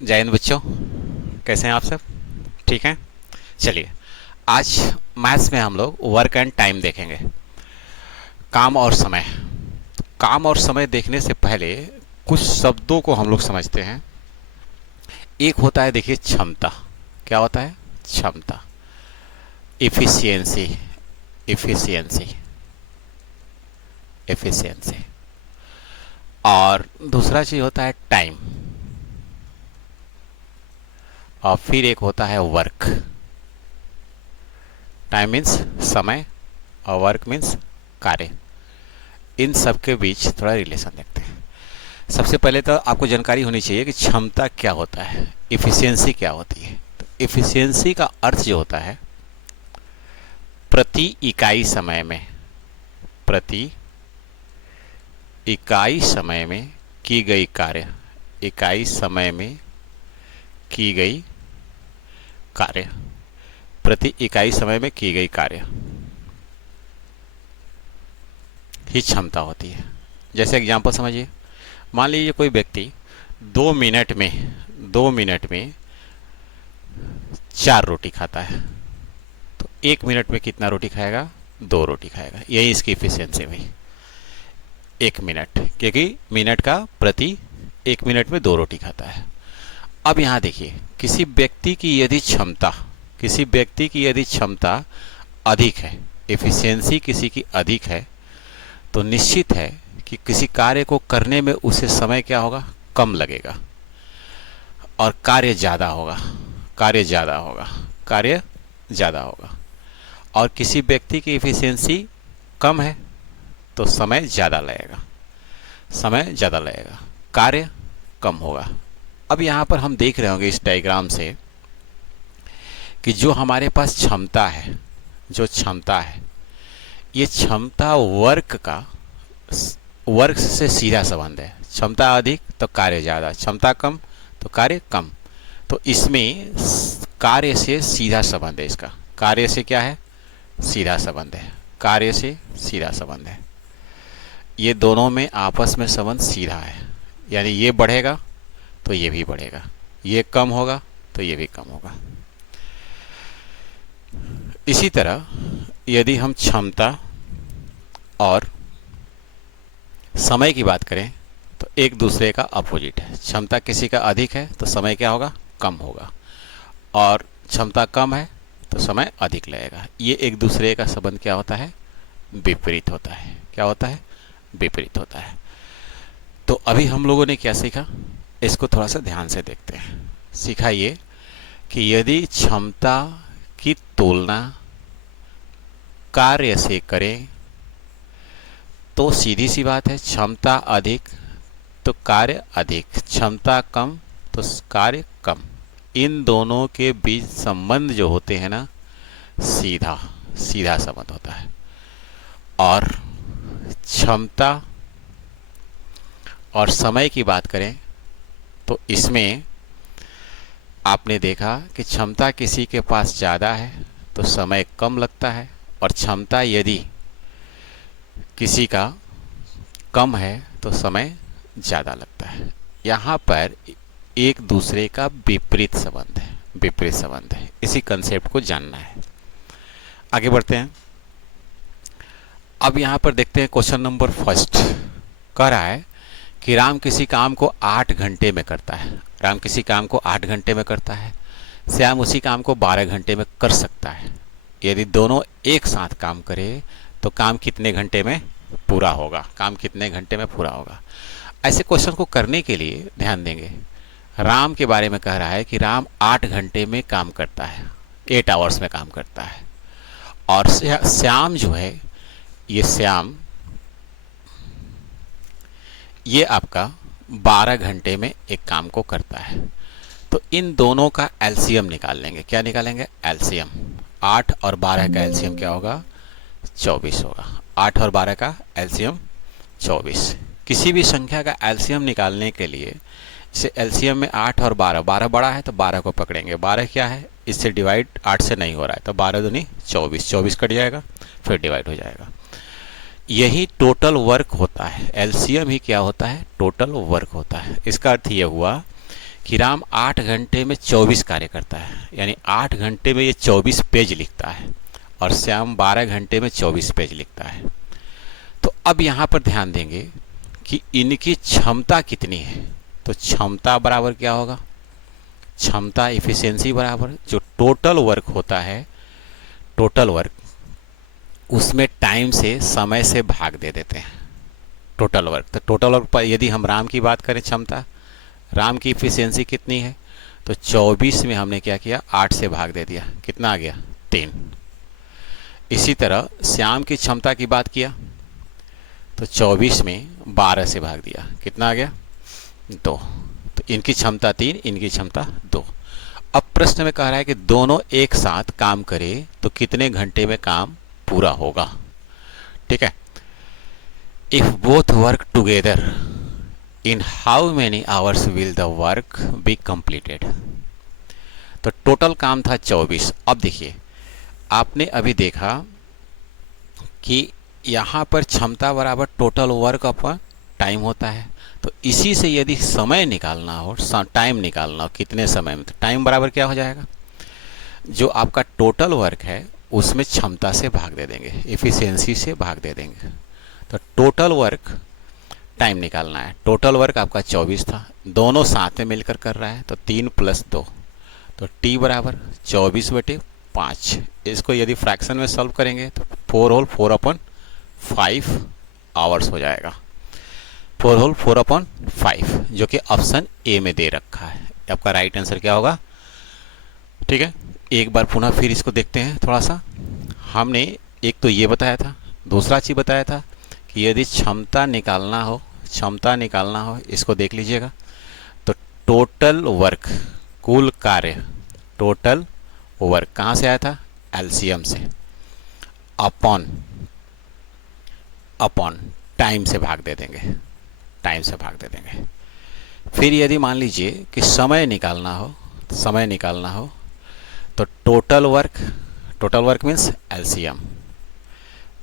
जय हिंद बच्चों। कैसे हैं आप सब? ठीक हैं। चलिए, आज मैथ्स में हम लोग वर्क एंड टाइम देखेंगे। काम और समय। काम और समय देखने से पहले कुछ शब्दों को हम लोग समझते हैं। एक होता है, देखिए, क्षमता। क्या होता है? क्षमता। इफिशियंसी। इफिशियंसी। इफिशियंसी। और दूसरा चीज होता है टाइम। और फिर एक होता है वर्क। टाइम मीन्स समय और वर्क मीन्स कार्य। इन सब के बीच थोड़ा रिलेशन देखते हैं। सबसे पहले तो आपको जानकारी होनी चाहिए कि क्षमता क्या होता है, इफिशियंसी क्या होती है। तो इफिशियंसी का अर्थ जो होता है, प्रति इकाई समय में, प्रति इकाई समय में की गई कार्य, इकाई समय में की गई कार्य, प्रति इकाई समय में की गई कार्य ही क्षमता होती है। जैसे एग्जांपल समझिए, मान लीजिए कोई व्यक्ति 2 मिनट में 4 रोटी खाता है, तो 1 मिनट में कितना रोटी खाएगा? 2 रोटी खाएगा। यही इसकी इफिशियंसी भाई, 1 मिनट, क्योंकि मिनट का प्रति 1 मिनट में 2 रोटी खाता है। अब यहाँ देखिए, किसी व्यक्ति की यदि क्षमता अधिक है, इफिशियंसी किसी की अधिक है, तो निश्चित है कि किसी कार्य को करने में उसे समय क्या होगा? कम लगेगा और कार्य ज़्यादा होगा। कार्य ज़्यादा होगा। कार्य ज़्यादा होगा। और किसी व्यक्ति की इफिशियंसी कम है तो समय ज़्यादा लगेगा। समय ज़्यादा लगेगा, कार्य कम होगा। अब यहाँ पर हम देख रहे होंगे इस डायग्राम से कि जो हमारे पास क्षमता है, जो क्षमता है, ये क्षमता वर्क से सीधा संबंध है। क्षमता अधिक तो कार्य ज़्यादा, क्षमता कम तो कार्य कम। तो इसमें कार्य से सीधा संबंध है। इसका कार्य से क्या है? सीधा संबंध है। कार्य से सीधा संबंध है। ये दोनों में आपस में संबंध सीधा है, यानी ये बढ़ेगा तो ये भी बढ़ेगा, ये कम होगा तो ये भी कम होगा। इसी तरह यदि हम क्षमता और समय की बात करें तो एक दूसरे का अपोजिट है। क्षमता किसी का अधिक है तो समय क्या होगा? कम होगा। और क्षमता कम है तो समय अधिक लगेगा। ये एक दूसरे का संबंध क्या होता है? विपरीत होता है। क्या होता है? विपरीत होता है। तो अभी हम लोगों ने क्या सीखा, इसको थोड़ा सा ध्यान से देखते हैं। सीखा ये कि यदि क्षमता की तुलना कार्य से करें तो सीधी सी बात है, क्षमता अधिक तो कार्य अधिक, क्षमता कम तो कार्य कम। इन दोनों के बीच संबंध जो होते हैं ना, सीधा सीधा संबंध होता है। और क्षमता और समय की बात करें तो इसमें आपने देखा कि क्षमता किसी के पास ज़्यादा है तो समय कम लगता है, और क्षमता यदि किसी का कम है तो समय ज़्यादा लगता है। यहाँ पर एक दूसरे का विपरीत संबंध है, विपरीत संबंध है। इसी कंसेप्ट को जानना है। आगे बढ़ते हैं। अब यहाँ पर देखते हैं क्वेश्चन नंबर फर्स्ट। कह रहा है कि राम किसी काम को 8 घंटे में करता है। राम किसी काम को 8 घंटे में करता है, श्याम उसी काम को 12 घंटे में कर सकता है। यदि दोनों एक साथ काम करें तो काम कितने घंटे में पूरा होगा? काम कितने घंटे में पूरा होगा? ऐसे क्वेश्चन को करने के लिए ध्यान देंगे, राम के बारे में कह रहा है कि राम 8 घंटे में काम करता है, 8 आवर्स में काम करता है। और श्याम जो है, ये श्याम, ये आपका 12 घंटे में एक काम को करता है। तो इन दोनों का एलसीएम निकाल लेंगे। क्या निकालेंगे? एलसीएम। 8 और 12 का एलसीएम क्या होगा? 24 होगा। 8 और 12 का एलसीएम 24। किसी भी संख्या का एलसीएम निकालने के लिए, जैसे एलसीएम में 8 और 12, 12 बड़ा है तो 12 को पकड़ेंगे। 12 क्या है? इससे डिवाइड 8 से नहीं हो रहा है, तो 12 दूनी 24, 24 कट जाएगा, फिर डिवाइड हो जाएगा। यही टोटल वर्क होता है। एलसीएम ही क्या होता है? टोटल वर्क होता है। इसका अर्थ यह हुआ कि राम 8 घंटे में 24 कार्य करता है, यानी 8 घंटे में ये 24 पेज लिखता है, और श्याम 12 घंटे में 24 पेज लिखता है। तो अब यहाँ पर ध्यान देंगे कि इनकी क्षमता कितनी है। तो क्षमता बराबर क्या होगा, क्षमता इफिशियंसी बराबर जो टोटल वर्क होता है, टोटल वर्क उसमें टाइम से, समय से भाग दे देते हैं टोटल वर्क। तो टोटल वर्क पर यदि हम राम की बात करें, क्षमता, राम की इफिशियंसी कितनी है, तो 24 में हमने क्या किया, 8 से भाग दे दिया, कितना आ गया, 3। इसी तरह श्याम की क्षमता की बात किया तो 24 में 12 से भाग दिया, कितना आ गया, 2। तो इनकी क्षमता 3, इनकी क्षमता 2। अब प्रश्न में कह रहा है कि दोनों एक साथ काम करें तो कितने घंटे में काम पूरा होगा। ठीक है, if both work together in how many hours will the work be completed. तो टोटल काम था 24। अब देखिए, आपने अभी देखा कि यहाँ पर क्षमता बराबर टोटल वर्क अपॉन टाइम होता है। तो इसी से यदि समय निकालना हो, टाइम निकालना हो कितने समय में, तो टाइम बराबर क्या हो जाएगा, जो आपका टोटल वर्क है उसमें क्षमता से भाग दे देंगे, एफिशिएंसी से भाग दे देंगे। तो टोटल वर्क टाइम निकालना है, टोटल वर्क आपका 24 था, दोनों साथ में मिलकर कर रहा है, तो 3 + 2, तो टी बराबर 24/5। इसको यदि फ्रैक्शन में सॉल्व करेंगे तो 4 होल 4/5 आवर्स हो जाएगा, 4 होल 4/5, जो कि ऑप्शन ए में दे रखा है। आपका राइट आंसर क्या होगा। ठीक है, एक बार पुनः फिर इसको देखते हैं थोड़ा सा। हमने एक तो ये बताया था, दूसरा चीज़ बताया था कि यदि क्षमता निकालना हो, क्षमता निकालना हो, इसको देख लीजिएगा, तो टोटल वर्क, कुल कार्य, टोटल वर्क कहाँ से आया था, एलसीएम से, अपॉन टाइम से भाग दे देंगे, टाइम से भाग दे देंगे। फिर यदि मान लीजिए कि समय निकालना हो, समय निकालना हो, तो टोटल वर्क मीन्स एलसीएम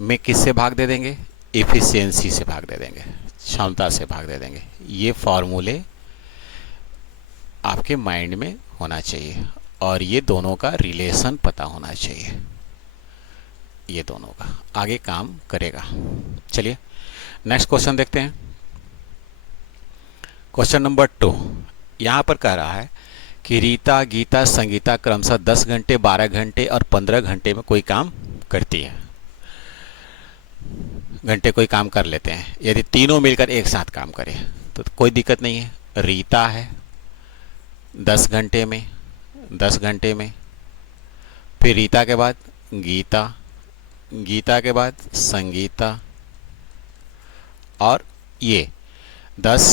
में किससे भाग दे देंगे, एफिशिएंसी से भाग दे देंगे, क्षमता से भाग दे देंगे। ये फॉर्मूले आपके माइंड में होना चाहिए और ये दोनों का रिलेशन पता होना चाहिए, ये दोनों का आगे काम करेगा। चलिए नेक्स्ट क्वेश्चन देखते हैं। क्वेश्चन नंबर 2 यहाँ पर कह रहा है कि रीता, गीता, संगीता क्रमशः 10 घंटे, 12 घंटे और 15 घंटे में कोई काम करती है, घंटे कोई काम कर लेते हैं। यदि तीनों मिलकर एक साथ काम करें तो कोई दिक्कत नहीं है। रीता है 10 घंटे में, 10 घंटे में, फिर रीता के बाद गीता, गीता के बाद संगीता, और ये 10,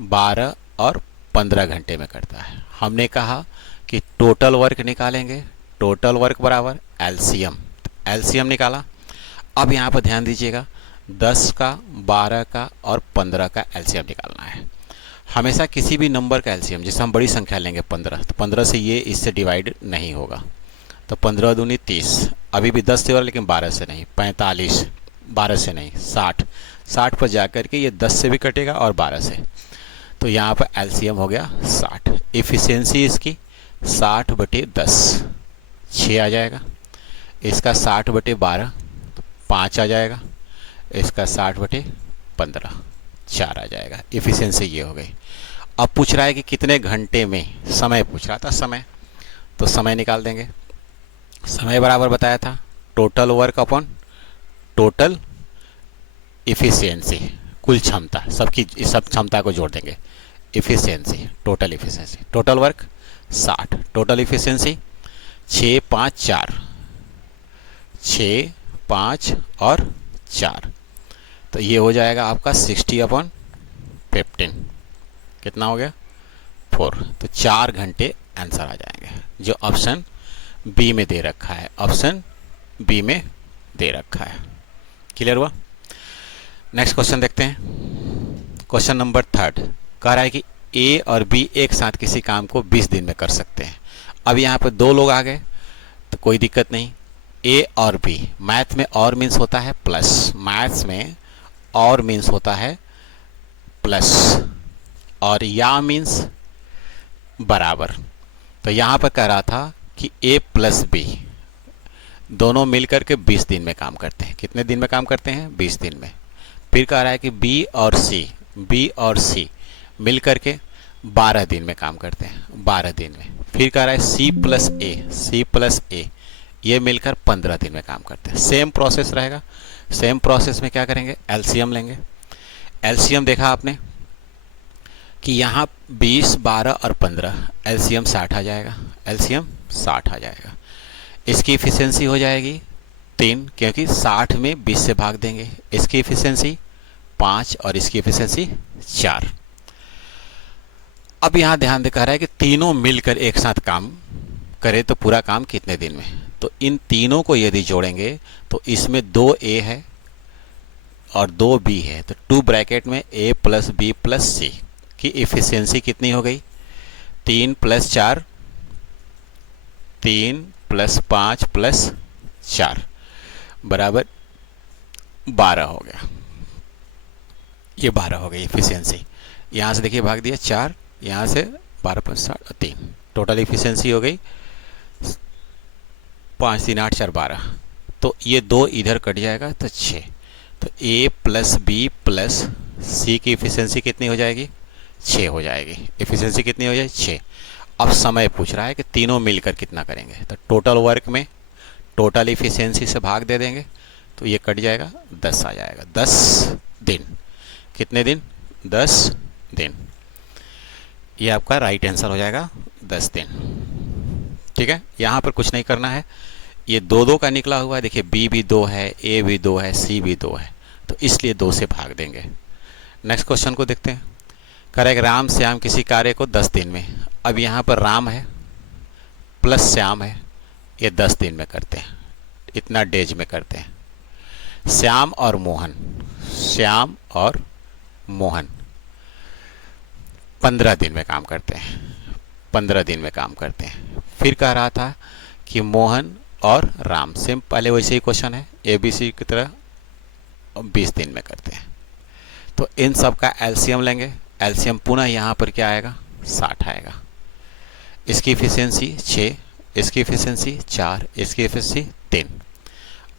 12 और 15 घंटे में करता है। हमने कहा कि टोटल वर्क निकालेंगे, टोटल वर्क बराबर एलसीएम, एलसीएम निकाला। अब यहाँ पर ध्यान दीजिएगा, 10 का, 12 का और 15 का एलसीएम निकालना है। हमेशा किसी भी नंबर का एलसीएम, जैसे हम बड़ी संख्या लेंगे 15, तो 15 से ये इससे डिवाइड नहीं होगा, तो 15 दूनी 30, अभी भी 10 से हो रहा लेकिन 12 से नहीं, 45, 12 से नहीं, 60, 60 पर जाकर के ये 10 से भी कटेगा और 12 से, तो यहाँ पर एलसीएम हो गया 60। एफिशिएंसी इसकी 60/10, 6 आ जाएगा। इसका 60/12, 5 आ जाएगा। इसका 60/15, 4 आ जाएगा। एफिशिएंसी ये हो गई। अब पूछ रहा है कि कितने घंटे में, समय पूछ रहा था, समय, तो समय निकाल देंगे। समय बराबर बताया था total work upon total efficiency, कुल क्षमता, सबकी सब क्षमता को जोड़ देंगे, efficiency, total efficiency, total work 60, total efficiency 6, 5, 4, 6, 5 और 4, तो ये हो जाएगा आपका 60/15, कितना हो गया 4, तो 4 घंटे आंसर आ जाएंगे, जो ऑप्शन बी में दे रखा है, ऑप्शन बी में दे रखा है। क्लियर हुआ। नेक्स्ट क्वेश्चन देखते हैं। क्वेश्चन नंबर 3 कह रहा है कि ए और बी एक साथ किसी काम को 20 दिन में कर सकते हैं। अब यहाँ पर 2 लोग आ गए तो कोई दिक्कत नहीं, ए और बी, मैथ में और मीन्स होता है प्लस, मैथ्स में और मीन्स होता है प्लस, और या मीन्स बराबर। तो यहाँ पर कह रहा था कि ए प्लस बी दोनों मिलकर के 20 दिन में काम करते हैं। कितने दिन में काम करते हैं? 20 दिन में। फिर कह रहा है कि बी और सी मिलकर के 12 दिन में काम करते हैं, 12 दिन में। फिर कह रहा है सी प्लस ए ये मिलकर 15 दिन में काम करते हैं। सेम प्रोसेस रहेगा। सेम प्रोसेस में क्या करेंगे? एलसीएम लेंगे। एलसीएम देखा आपने कि यहाँ 20, 12 और 15 एलसीएम 60 आ जाएगा। एलसीएम 60 आ जाएगा। इसकी इफिशियंसी हो जाएगी 3, क्योंकि 60 में 20 से भाग देंगे। इसकी इफिशियंसी 5 और इसकी इफिशियंसी 4। अब यहाँ ध्यान दे कह रहा है कि तीनों मिलकर एक साथ काम करे तो पूरा काम कितने दिन में? तो इन तीनों को यदि जोड़ेंगे तो इसमें 2 ए है और 2 बी है, तो 2 ब्रैकेट में ए प्लस बी प्लस सी की इफिशियंसी कितनी हो गई? 3 + 4, 3 + 5 + 4 बराबर 12 हो गया। ये 12 हो गई इफिशियंसी। यहाँ से देखिए भाग दिया 4, यहाँ से 12 + 7 3, टोटल इफिशियंसी हो गई 5, 3, 8, 4, 12। तो ये 2 इधर कट जाएगा तो 6। तो ए प्लस बी प्लस सी की इफिशियंसी कितनी हो जाएगी? 6 हो जाएगी। इफिशियंसी कितनी हो जाएगी? 6। अब समय पूछ रहा है कि तीनों मिलकर कितना करेंगे, तो टोटल वर्क में टोटल इफिशियंसी से भाग दे देंगे तो ये कट जाएगा, 10 आ जाएगा। 10 दिन। कितने दिन? 10 दिन। ये आपका राइट आंसर हो जाएगा, 10 दिन। ठीक है, यहाँ पर कुछ नहीं करना है। ये 2 का निकला हुआ है, देखिए बी भी 2 है, ए भी 2 है, सी भी 2 है, तो इसलिए 2 से भाग देंगे। नेक्स्ट क्वेश्चन को देखते हैं। करेक्ट, राम श्याम किसी कार्य को 10 दिन में। अब यहाँ पर राम है प्लस श्याम है, ये 10 दिन में करते हैं, इतना डेज में करते हैं। श्याम और मोहन 15 दिन में काम करते हैं, 15 दिन में काम करते हैं। फिर कह रहा था कि मोहन और राम सेम, पहले वैसे ही क्वेश्चन है ABC की तरह, 20 दिन में करते हैं। तो इन सब का एलसीएम लेंगे। एलसीएम पुनः यहाँ पर क्या आएगा? 60 आएगा। इसकी इफिशियंसी 6, इसकी इफिशियंसी 4, इसकी इफिशियंसी 3।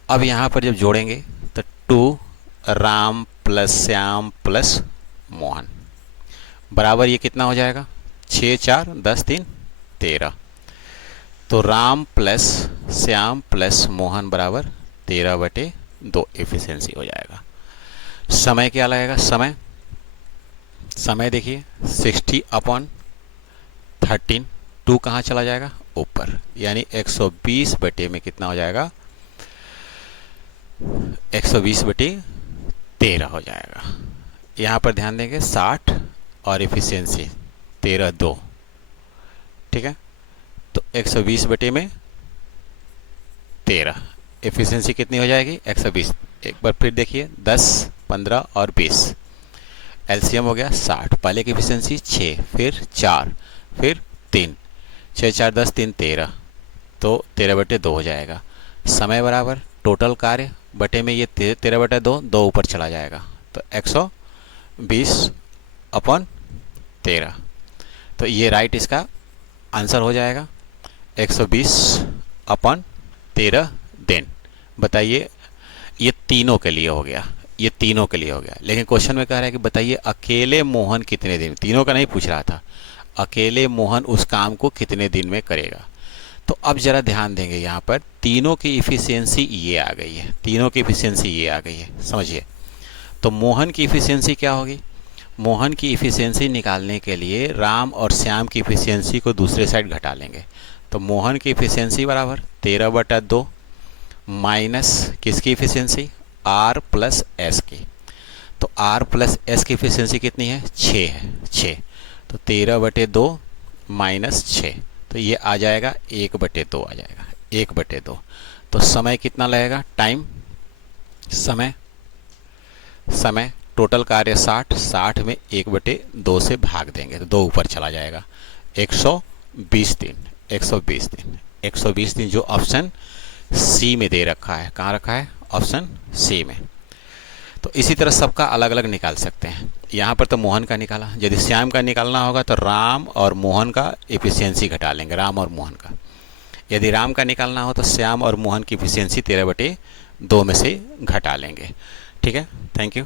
अब यहाँ पर जब जोड़ेंगे तो 2 राम प्लस श्याम प्लस मोहन बराबर ये कितना हो जाएगा? 6, 4, 10, 3, 13। तो राम प्लस श्याम प्लस मोहन बराबर 13/2 इफिशियंसी हो जाएगा। समय क्या लगेगा? समय देखिए 60/13, 2 कहाँ चला जाएगा? ऊपर, यानी 120 बटे में कितना हो जाएगा? 120/13 हो जाएगा। यहाँ पर ध्यान देंगे 60 और इफिशियंसी 13/2, ठीक है। तो 120 बटे में 13, एफिशिएंसी कितनी हो जाएगी? 120। एक बार फिर देखिए 10, 15 और 20, एलसीएम हो गया 60। पहले की एफिशिएंसी 6, फिर 4, फिर 3, 6, 4, 10, 3, 13, तो 13/2 हो जाएगा। समय बराबर टोटल कार्य बटे में ये 13/2, 2 ऊपर चला जाएगा, तो 120/13। तो ये राइट इसका आंसर हो जाएगा 120/13 दिन। बताइए, ये तीनों के लिए हो गया, ये तीनों के लिए हो गया। लेकिन क्वेश्चन में कह रहा है कि बताइए अकेले मोहन कितने दिन, तीनों का नहीं पूछ रहा था, अकेले मोहन उस काम को कितने दिन में करेगा। तो अब जरा ध्यान देंगे, यहाँ पर तीनों की इफिशियंसी ये आ गई है, तीनों की इफिशियंसी ये आ गई है, समझिए। तो मोहन की इफिशियंसी क्या होगी? मोहन की इफिशियंसी निकालने के लिए राम और श्याम की इफिशियंसी को दूसरे साइड घटा लेंगे। तो मोहन की इफिशियंसी बराबर 13/2 माइनस किसकी इफिशियंसी? R प्लस S की। तो R प्लस S की इफिशियंसी कितनी है? 6 है, 6। तो 13/2 माइनस 6, तो ये आ जाएगा 1/2 आ जाएगा, 1/2। तो समय कितना लगेगा? टाइम, समय टोटल कार्य 60, 60 में 1/2 से भाग देंगे तो 2 ऊपर चला जाएगा, 120 दिन, 120 दिन, 120 दिन, जो ऑप्शन सी में दे रखा है। कहाँ रखा है? ऑप्शन सी में। तो इसी तरह सबका अलग अलग निकाल सकते हैं। यहाँ पर तो मोहन का निकाला, यदि श्याम का निकालना होगा तो राम और मोहन का एफिशिएंसी घटा लेंगे, राम और मोहन का। यदि राम का निकालना हो तो श्याम और मोहन की एफिशिएंसी 13/2 में से घटा लेंगे। ठीक है, थैंक यू।